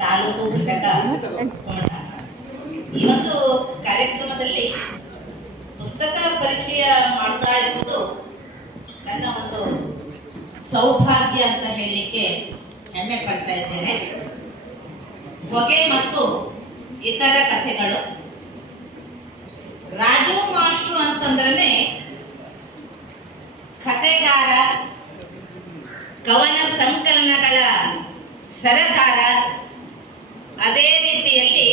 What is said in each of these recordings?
ತಾಲೂಕು ಘಟಕ. ಈ ಒಂದು ಕಾರ್ಯಕ್ರಮದಲ್ಲಿ ಪುಸ್ತಕ ಪರಿಚಯ ಮಾಡ್ತಾ ಇರುವುದು ನನ್ನ ಒಂದು ಸೌಭಾಗ್ಯ ಅಂತ ಹೇಳಲಿಕ್ಕೆ ಹೆಮ್ಮೆ ಪಡ್ತಾ ಇದ್ದೇನೆ ಹೊಗೆ ಮತ್ತು ಇತರ ಕಥೆಗಳು ರಾಜು ಮಾಸ್ಟ್ರು ಅಂತಂದ್ರೆ ಕಥೆಗಾರ, ಕವನ ಸಂಕಲನಗಳ ಸರದಾರ ಅದೇ ರೀತಿಯಲ್ಲಿ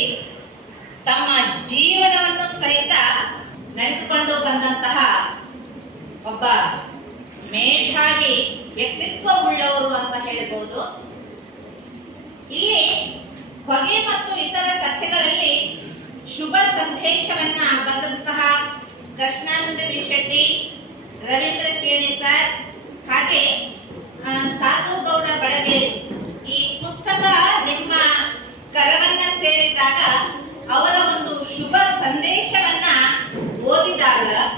ತಮ್ಮ ಜೀವನವನ್ನು ಸಹಿತ ನಡೆಸಿಕೊಂಡು ಬಂದಂತಹ ಒಬ್ಬ ಮೇಧಾವಿ ವ್ಯಕ್ತಿತ್ವ ಉಳ್ಳವರು ಅಂತ ಹೇಳಬಹುದು ಇಲ್ಲಿ ಹೊಗೆ ಮತ್ತು ಇತರ ಕಥೆಗಳಲ್ಲಿ ಶುಭ ಸಂದೇಶವನ್ನ ಬಂದಂತಹ ಕೃಷ್ಣಾನಂದ ಶೆಟ್ಟಿ, ರವೀಂದ್ರ ಕೇಣಿ ಸರ್, ಹಾಗೆ ಆ, ಸಾಧು ಗೌಡ ಬಳಗೇರಿ ಈ ಪುಸ್ತಕ ನಿಮ್ಮ ಕರವನ್ನ ಸೇರಿದಾಗ ಅವರ ಒಂದು ಶುಭ ಸಂದೇಶವನ್ನ ಓದಿದಾಗ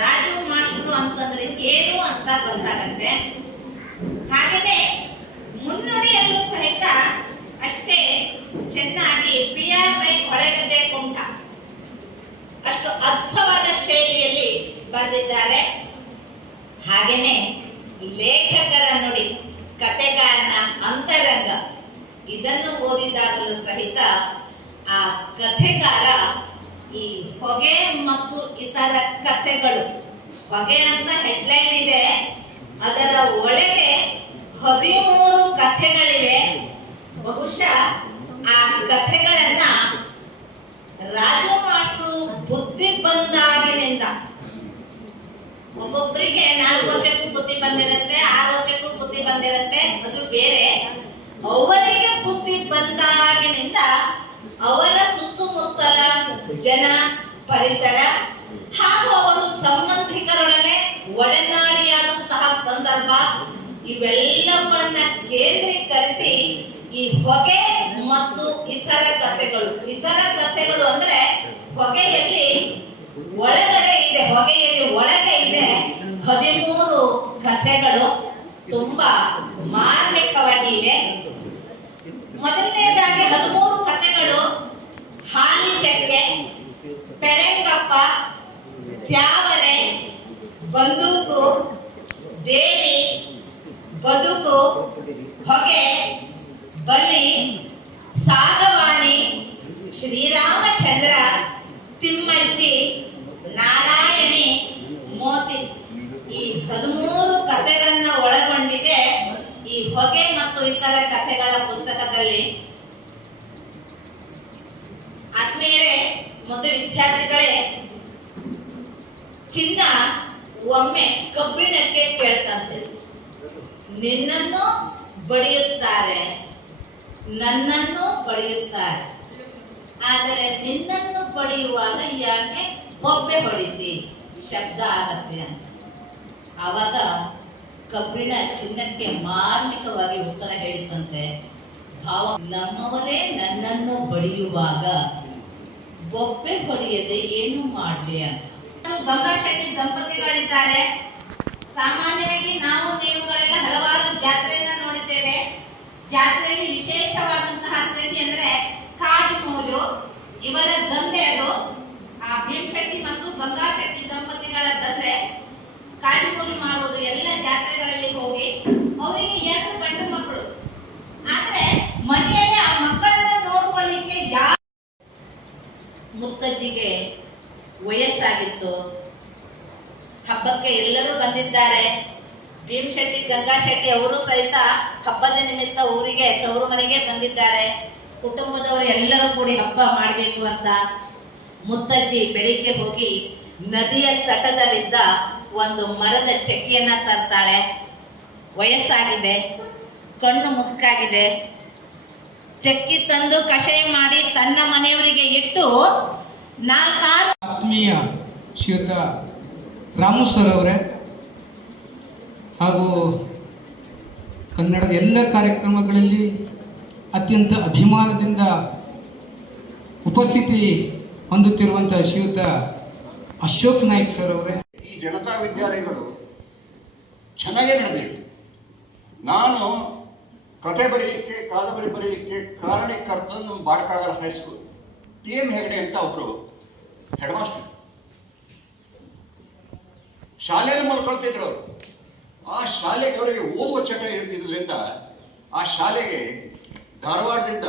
ರಾಜು ಮಾಸ್ಟ್ರು ಅಂತಂದ್ರೆ ಏನು ಅಂತ ಗೊತ್ತಾಗತ್ತೆ. ಹಾಗೆಯೇ ಮುನ್ನುಡಿಯಲ್ಲೂ ಸಹಿತ ಅಷ್ಟೇ ಚೆನ್ನಾಗಿ ಪ್ರಿಯಾದೈ ಕೊಳೆಗದ್ದೆ ಕುಂಠ ಅಷ್ಟು ಅದ್ಭುತವಾದ ಶೈಲಿಯಲ್ಲಿ ಬರೆದಿದ್ದಾರೆ. ಹಾಗೇನೆ ಲೇಖಕರ ನುಡಿ, ಕತೆಗಾರನ ಅಂತರಂಗ, ಇದನ್ನು ಓದಿದಾಗಲೂ ಸಹಿತ ಆ ಕಥೆಗಾರ ಈ ಹೊಗೆ ಮತ್ತು ಇತರ ಕಥೆಗಳು. ಹೊಗೆ ಅಂತ ಹೆಡ್ಲೈನ್ ಇದೆ. ಅದರ ಒಳಗೆ ಹದಿಮೂರು ಕಥೆಗಳಿವೆ. ಬಹುಶಃ ಆ ಕಥೆಗಳನ್ನ ರಾಜು ಮಾಸ್ಟ್ರು ಬುದ್ಧಿ ಬಂದಾಗಿನಿಂದ ಒಬ್ಬೊಬ್ಬರಿಗೆ ನಾಲ್ಕು ವರ್ಷಕ್ಕೂ ಬುದ್ಧಿ ಬಂದಿರುತ್ತೆ, ಆರು ವರ್ಷಕ್ಕೂ ಬುದ್ಧಿ ಬಂದಿರುತ್ತೆ. ಅದು ಬೇರೆ. ಅವರಿಗೆ ಬುದ್ಧಿ ಬಂದಾಗಿನಿಂದ ಅವರ ಸುತ್ತಮುತ್ತಲ ಜನ, ಪರಿಸರ, ಹಾಗೂ ಅವರು ಸಂಬಂಧಿಕರೊಡನೆ ಒಡನಾಡಿಯಾದಂತಹ ಸಂದರ್ಭ, ಇವೆಲ್ಲವನ್ನ ಕೇಂದ್ರೀಕರಿಸಿ ಈ ಹೊಗೆ ಮತ್ತು ಇತರ ಕಥೆಗಳು, ಇತರ ಕಥೆಗಳು ಅಂದ್ರೆ ಹೊಗೆಯಲ್ಲಿ ಒಳಗಡೆ ಇದೆ ಹೊಗೆಯಲ್ಲಿ ಒಳಗೆ ಇದೆ ಹದಿಮೂರು ಕಥೆಗಳು ತುಂಬಾ ಮಾರ್ಮಿಕವಾಗಿ ಇವೆ ಮೊದಲನೇದಾಗಿ ಹದಿಮೂರು ಕಥೆಗಳು ಹಾಲಿ ಚಕ್ಕೆ ಪೆರಂಗಪ್ಪ ತ್ಯಾವರೆ ಬಂದೂಕು, ದೇವಿ, ಬದುಕು, ಹೊಗೆ, ಬಲಿ, ಸಾಗವಾನಿ, ಶ್ರೀರಾಮಚಂದ್ರ ತಿಮ್ಮಟ್ಟಿ ನಾರಾಯಣಿ, ಮೋತಿ. ಈ ಹದಿಮೂರು ಕಥೆಗಳನ್ನು ಒಳಗೊಂಡಿದೆ ಈ ಹೊಗೆ ಮತ್ತು ಇತರ ಕಥೆಗಳ ಪುಸ್ತಕದಲ್ಲಿ. ಆತ್ಮೀಯರೇ ಮತ್ತು ವಿದ್ಯಾರ್ಥಿಗಳೇ, ಚಿನ್ನ ಒಮ್ಮೆ ಕಬ್ಬಿಣಕ್ಕೆ ಕೇಳ್ತಂತೆ. ನಿನ್ನನ್ನು ಬಡಿಯುತ್ತಾರೆ. ನನ್ನನ್ನು ಬಡಿಯುತ್ತಾರೆ. ಆದರೆ ನಿನ್ನನ್ನು ಬಡಿಯುವಾಗ ಯಾಕೆ ಒಬ್ಬೆ ಹೊಡಿತಿ? ಶಬ್ದ ಆಗತ್ತೆ ಅಂತ. ಆವಾಗ ಕಬ್ಬಿಣ ಚಿನ್ನಕ್ಕೆ ಮಾರ್ಮಿಕವಾಗಿ ಉತ್ತರ ಹೇಳಿತಂತೆ. ಭಾವ, ನಮ್ಮವರೇ ನನ್ನನ್ನು ಬಡಿಯುವಾಗ ಒಬ್ಬೆ ಹೊಡೆಯದೆ ಏನು ಮಾಡಲಿ ಅಂತ. ಗಂಗಾ ಶೆಟ್ಟಿ ದಂಪತಿಗಳಿದ್ದಾರೆ. ಹಬ್ಬಕ್ಕೆ ಎಲ್ಲರೂ ಬಂದಿದ್ದಾರೆ. ಭೀಮ್ ಶೆಟ್ಟಿ, ಗಂಗಾ ಶೆಟ್ಟಿ ಅವರು ಸಹಿತ ಹಬ್ಬದ ನಿಮಿತ್ತ ಊರಿಗೆ, ತವರು ಮನೆಗೆ ಬಂದಿದ್ದಾರೆ. ಕುಟುಂಬದವರು ಎಲ್ಲರೂ ಕೂಡಿ ಹಬ್ಬ ಮಾಡಬೇಕು ಅಂತ ಮುತ್ತಜ್ಜಿ ಬೆಳಿಗ್ಗೆ ಹೋಗಿ ನದಿಯ ತಟದಲ್ಲಿದ್ದ ಒಂದು ಮರದ ಚಕ್ಕಿಯನ್ನ ತರ್ತಾಳೆ. ವಯಸ್ಸಾಗಿದೆ, ಕಣ್ಣು ಮುಸುಕಾಗಿದೆ. ಚಕ್ಕಿ ತಂದು ಕಷಾಯ ಮಾಡಿ ತನ್ನ ಮನೆಯವರಿಗೆ ಇಟ್ಟು ನಾಲ್ಕಾರು ಆತ್ಮೀಯ ರಾಮು ಸರ್ ಅವರೇ, ಹಾಗೂ ಕನ್ನಡದ ಎಲ್ಲ ಕಾರ್ಯಕ್ರಮಗಳಲ್ಲಿ ಅತ್ಯಂತ ಅಭಿಮಾನದಿಂದ ಉಪಸ್ಥಿತಿ ಹೊಂದುತ್ತಿರುವಂಥ ಶ್ರೀಯುತ ಅಶೋಕ್ ನಾಯ್ಕ್ ಸರ್ ಅವರೇ. ಈ ಜನತಾ ವಿದ್ಯಾಲಯಗಳು ಚೆನ್ನಾಗೇ ನಡೆದಿವೆ. ನಾನು ಕತೆ ಬರೀಲಿಕ್ಕೆ ಕಾದಂಬರಿ ಬರೀಲಿಕ್ಕೆ ಕಾರಣೀಕರ್ತ ನಮ್ಮ ಬಾಡಕಾಗಲ high school T M Hegde ಅಂತ ಒಬ್ಬರು ಹೆಡ್ ಮಾಸ್ಟರ್. ಶಾಲೆಯಲ್ಲಿ ಮಲ್ಕೊಳ್ತಿದ್ರು ಅವರು. ಆ ಶಾಲೆಗೆ ಅವರಿಗೆ ಓದುವ ಚಟ ಇರ್ತಿದ್ರಿಂದ ಆ ಶಾಲೆಗೆ ಧಾರವಾಡದಿಂದ